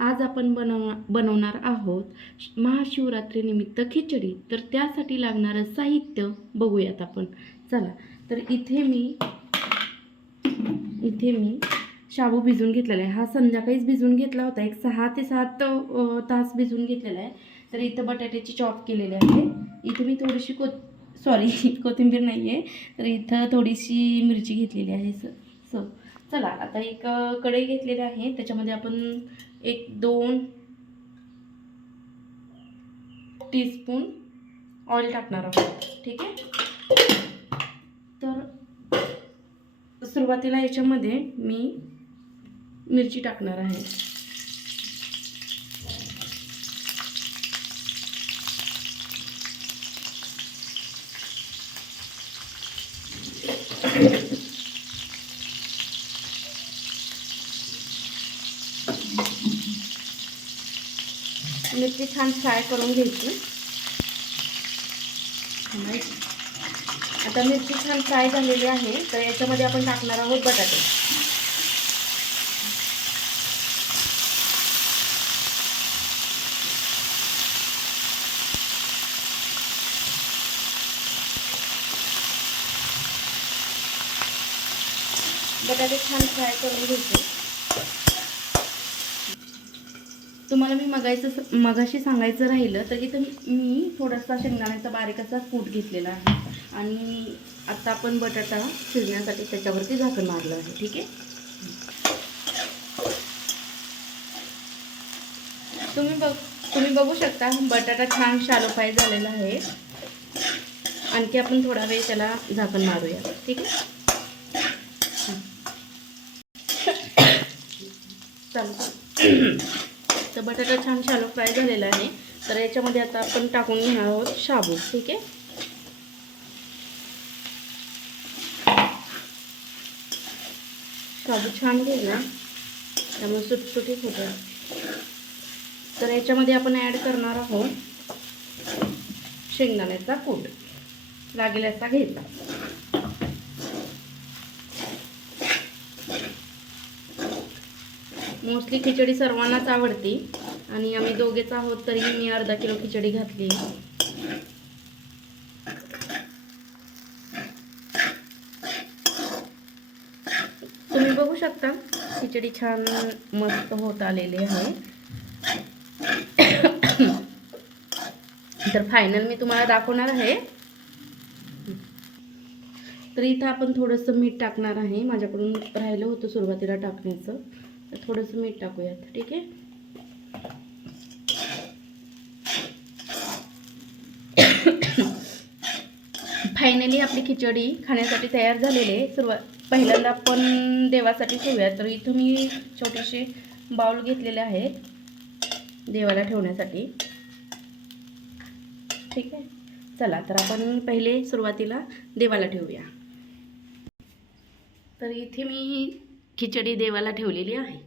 आज आपण बनवणार आहोत महाशिवरात्रीनिमित्त खिचडी. तर त्यासाठी लागणारं साहित्य बघूयात आपण. चला, तर इथे मी शाबू भिजवून घेतलेला आहे. हा संध्याकाळीच भिजवून घेतला होता, एक 6 ते 7 तास भिजवून घेतलेला आहे. तर इथं बटाट्याची चॉप केलेले आहे. इथे मी थोडीशी कोथिंबीर नाही आहे, तर इथं थोडीशी मिरची घेतलेली आहे. चला, आता एक कढई घेतलेली आहे, त्याच्यामध्ये आपण 1-2 टीस्पून ऑइल टाकणार आहोत. ठीक आहे. तर सुरुवातीला याच्यामध्ये मी मिरची टाकणार आहे. मिरची छान फ्राय करून घ्यायची. आता मिरची छान फ्राय झालेली आहे, तर याच्यामध्ये आपण टाकणार आहोत बटाटे. बटाटे छान फ्राय करून घ्यायचे. तुम्हाला मी मगाशी सांगायचं राहिलं, तर इथं मी थोडासा शेंगदाण्याचा बारीक असा कूट घेतलेला आहे आणि आता आपण बटाटा शिजण्यासाठी त्याच्यावरती झाकण मारलं आहे. ठीक आहे. तुम्ही बघू शकता बटाटा छान शॅलो फ्राय झालेला आहे. आणखी आपण थोडा वेळ त्याला झाकण मारूया. ठीक आहे. चालू. तर बटाटा छान शॅलो फ्राय झालेला आहे, तर याच्यामध्ये आता आपण टाकून घेणार आहोत शाबू. ठीक आहे. शाबू छान घेऊया, त्यामुळे सुटसुटीत होतं. तर याच्यामध्ये आपण ॲड करणार आहोत शेंगदाण्याचा कूट, लागेल असा घ्यायचा. मोस्टली खिचडी सर्वांनाच आवडते आणि आम्ही दोघेच आहोत, तरी मी अर्धा किलो खिचडी घातली. तुम्ही बघू शकता खिचडी छान मस्त होत आलेली आहे. तर फायनल मी तुम्हाला दाखवणार आहे. तर इथं आपण थोडंसं मीठ टाकणार आहे. माझ्याकडून राहिलं होतं सुरुवातीला टाकण्याचं, तर थोडंसं मीठ टाकूयात. ठीक आहे. फायनली आपली खिचडी खाण्यासाठी तयार झालेली आहे. पहिल्यांदा आपण देवासाठी ठेवूया. तर इथं मी छोटेसे बाउल घेतलेले आहेत देवाला ठेवण्यासाठी. ठीक आहे. चला, तर आपण पहिले सुरुवातीला देवाला ठेवूया. तर इथे मी खिचडी देवाला ठेवलेली आहे.